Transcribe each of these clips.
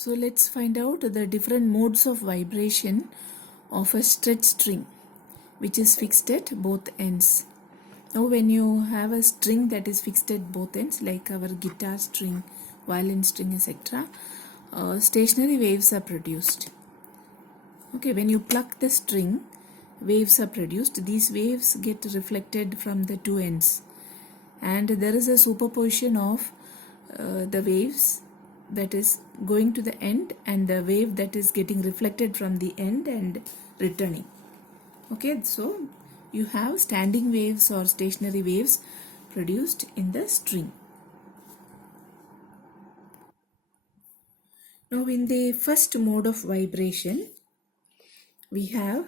So let's find out the different modes of vibration of a stretch string which is fixed at both ends. Now when you have a string that is fixed at both ends, like our guitar string, violin string, etc., stationary waves are produced. Okay, when you pluck the string, waves are produced. These waves get reflected from the two ends, and there is a superposition of the waves that is going to the end and the wave that is getting reflected from the end and returning. Okay, so you have standing waves or stationary waves produced in the string. Now in the first mode of vibration, we have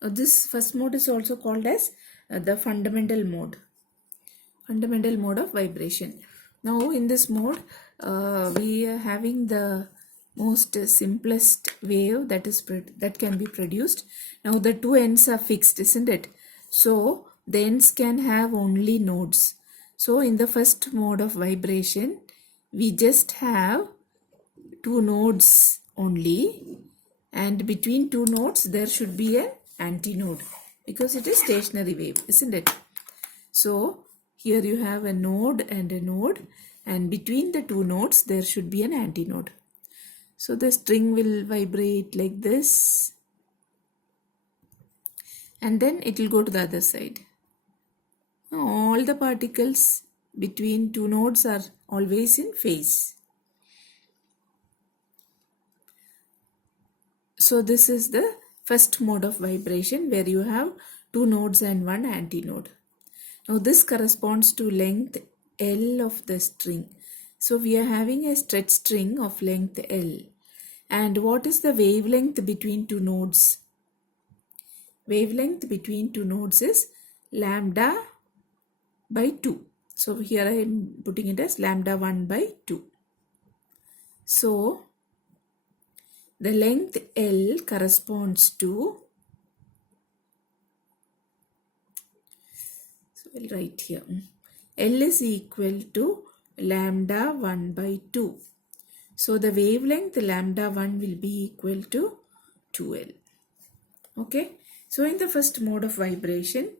this first mode is also called as the fundamental mode of vibration. Now in this mode, we are having the most simplest wave that can be produced. Now the two ends are fixed, isn't it? So the ends can have only nodes. So in the first mode of vibration, we just have two nodes only, and between two nodes there should be an antinode because it is stationary wave, isn't it? So here you have a node, and between the two nodes there should be an antinode. So the string will vibrate like this, and then it will go to the other side. All the particles between two nodes are always in phase. So this is the first mode of vibration where you have two nodes and one antinode. Now this corresponds to length L of the string. So we are having a stretch string of length L. And what is the wavelength between two nodes? Wavelength between two nodes is lambda by 2. So here I am putting it as lambda 1 by 2. So the length L corresponds to, so I'll write here, L is equal to lambda 1 by 2. So the wavelength lambda 1 will be equal to 2L. Okay. So in the first mode of vibration,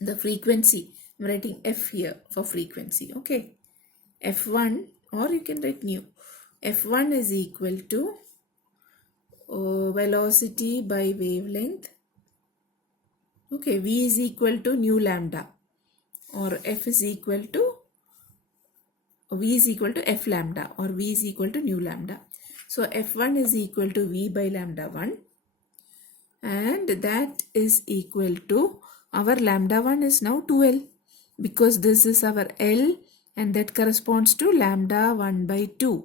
the frequency, I'm writing F here for frequency. Okay. F1, or you can write nu. F1 is equal to velocity by wavelength. Okay. V is equal to nu lambda, or F is equal to V is equal to F lambda, or V is equal to nu lambda. So F1 is equal to V by lambda 1, and that is equal to, our lambda 1 is now 2L because this is our L and that corresponds to lambda 1 by 2.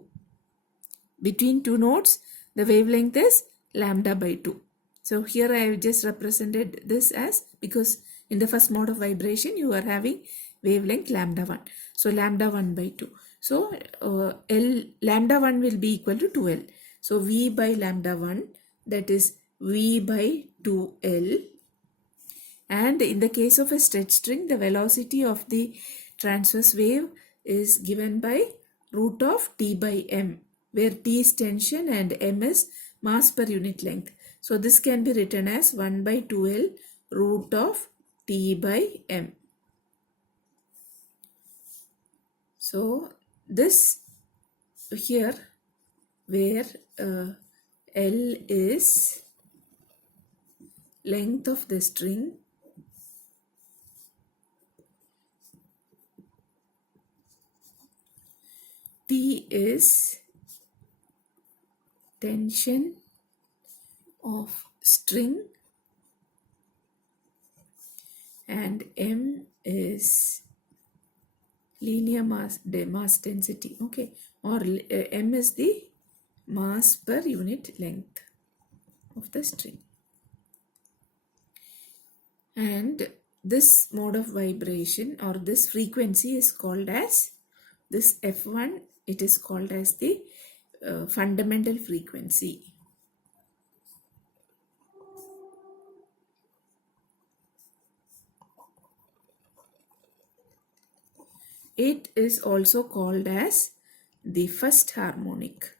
Between two nodes, the wavelength is lambda by 2. So here I have just represented this as, because in the first mode of vibration you are having wavelength lambda 1. So lambda 1 by 2. So L lambda 1 will be equal to 2L. So V by lambda 1, that is V by 2L. And in the case of a stretch string, the velocity of the transverse wave is given by root of T by M, where T is tension and M is mass per unit length. So this can be written as 1 by 2L root of T by M. So this here, where L is length of the string, T is tension of string, and M is linear mass density. Okay, or M is the mass per unit length of the string. And this mode of vibration, or this frequency, is called as, this F1, it is called as the fundamental frequency. It is also called as the first harmonic.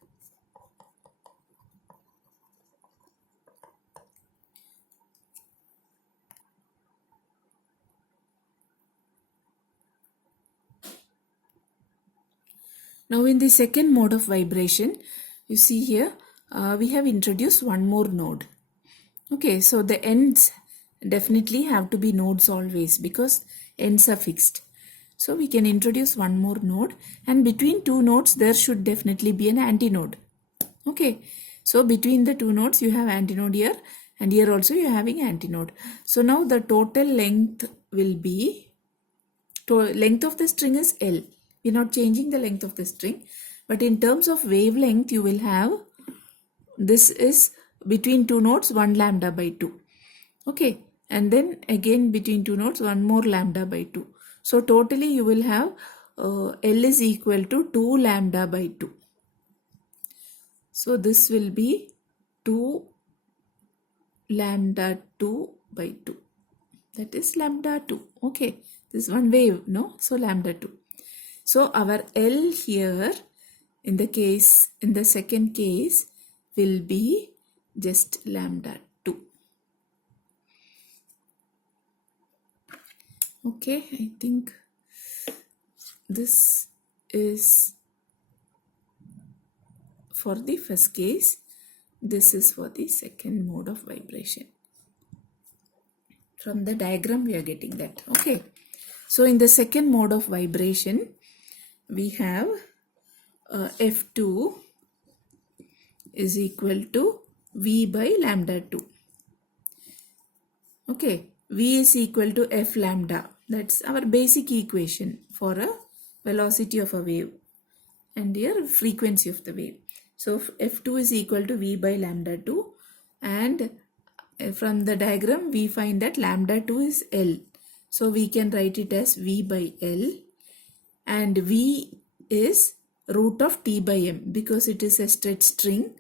Now in the second mode of vibration, you see here we have introduced one more node. Okay, so the ends definitely have to be nodes always because ends are fixed. So we can introduce one more node, and between two nodes there should definitely be an antinode. Okay, so between the two nodes you have antinode here, and here also you are having antinode. So now the total length will be, length of the string is L. We are not changing the length of the string, but in terms of wavelength you will have, this is between two nodes 1 lambda by 2. Okay, and then again between two nodes 1 more lambda by 2. So totally you will have L is equal to 2 lambda by 2. So this will be 2 lambda 2 by 2. That is lambda 2. Okay, this is one wave, no? So lambda 2. So our L here in the second case will be just lambda 2. Okay, I think this is for the first case. This is for the second mode of vibration. From the diagram we are getting that. Okay, so in the second mode of vibration we have F2 is equal to V by lambda 2. Okay, V is equal to F lambda. That's our basic equation for a velocity of a wave, and here frequency of the wave. So F2 is equal to V by lambda 2, and from the diagram we find that lambda 2 is L. So we can write it as V by L, and V is root of T by M because it is a stretched string.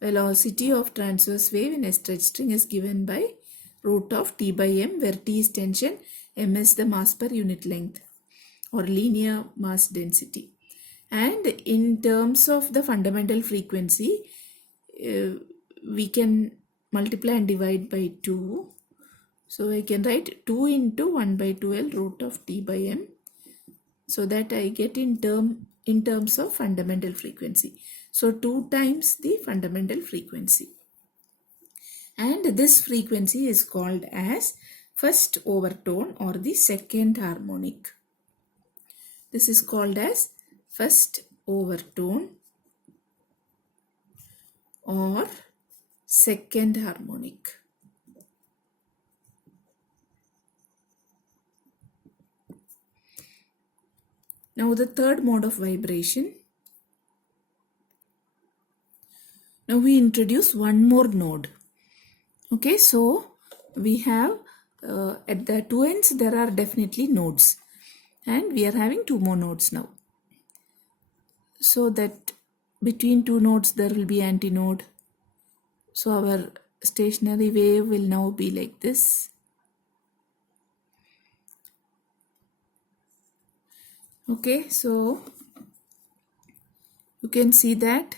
Velocity of transverse wave in a stretched string is given by root of T by M, where T is tension, M is the mass per unit length or linear mass density. And in terms of the fundamental frequency, we can multiply and divide by 2. So I can write 2 into 1 by 2L root of T by M, so that I get in terms of fundamental frequency. So 2 times the fundamental frequency. And this frequency is called as first overtone or the second harmonic. This is called as first overtone or second harmonic. Now the third mode of vibration. Now we introduce one more node. Okay, so we have at the two ends there are definitely nodes, and we are having two more nodes now. So that between two nodes there will be antinode. So our stationary wave will now be like this. Okay, so you can see that.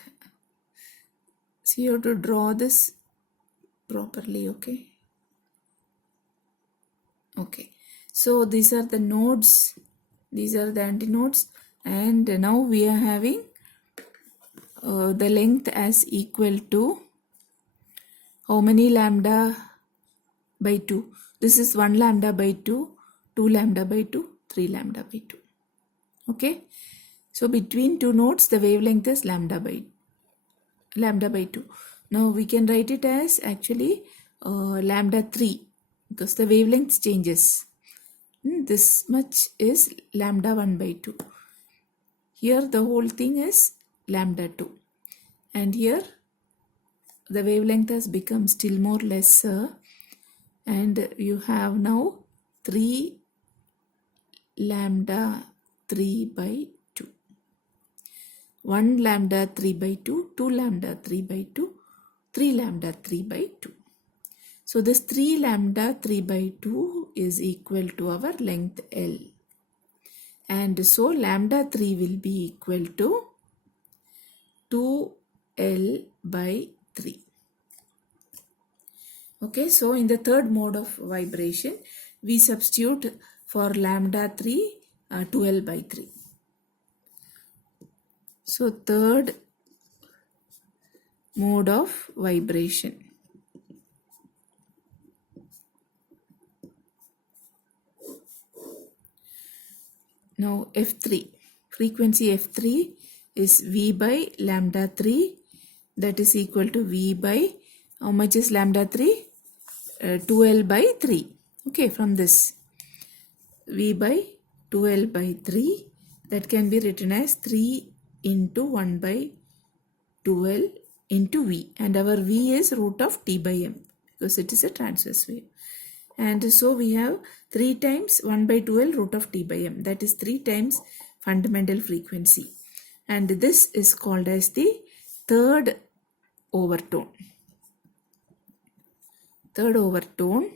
So you have to draw this properly. Okay, so these are the nodes, these are the antinodes, and now we are having the length as equal to how many lambda by 2? This is 1 lambda by 2, 2 lambda by 2, 3 lambda by 2. Okay, so between two nodes the wavelength is lambda by 2. Now we can write it as actually lambda 3 because the wavelength changes. This much is lambda 1 by 2. Here the whole thing is lambda 2, and here the wavelength has become still more lesser, and you have now 3 lambda 3 by 2. 1 lambda 3 by 2, 2 lambda 3 by 2, 3 lambda 3 by 2. So this 3 lambda 3 by 2 is equal to our length L. And so lambda 3 will be equal to 2L by 3. Okay, so in the third mode of vibration, we substitute for lambda 3 2L by 3. So third mode of vibration. Now F3, frequency F3 is V by lambda 3, that is equal to V by, how much is lambda 3? 2L by 3. Okay, from this V by 2L by 3, that can be written as 3 into 1 by 2L into V, and our V is root of T by M because it is a transverse wave. And so we have 3 times 1 by 2L root of T by M, that is 3 times fundamental frequency, and this is called as the third overtone. Third overtone,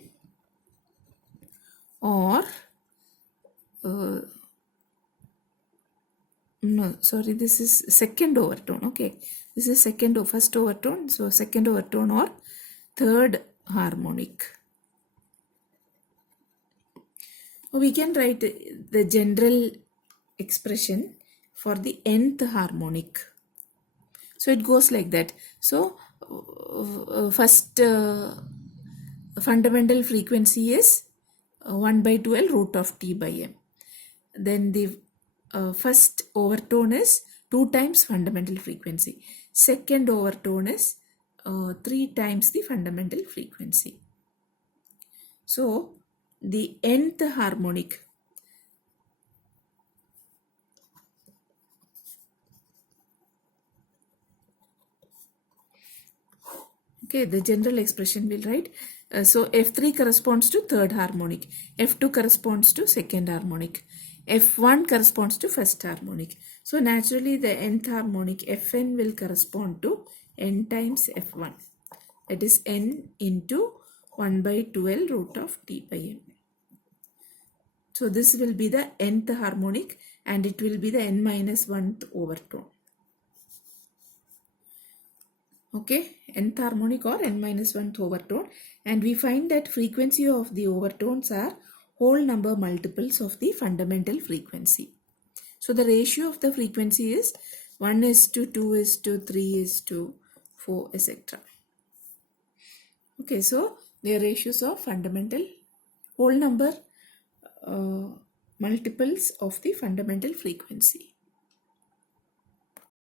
or no, sorry, this is second overtone. Okay, this is first overtone, so second overtone or third harmonic. We can write the general expression for the nth harmonic. So it goes like that. So first fundamental frequency is 1 by 2L root of T by M. Then the first overtone is 2 times fundamental frequency. Second overtone is 3 times the fundamental frequency. So the nth harmonic, okay, the general expression will write. So F3 corresponds to third harmonic, F2 corresponds to second harmonic, F1 corresponds to first harmonic. So naturally the nth harmonic Fn will correspond to n times F1, that is n into 1 by 2L root of T by M. So this will be the nth harmonic and it will be the n minus 1th overtone. Okay, nth harmonic or n minus 1th overtone, and we find that frequency of the overtones are whole number multiples of the fundamental frequency. So the ratio of the frequency is 1:2, 3:4, etc. Okay, so they are ratios of fundamental whole number multiples of the fundamental frequency.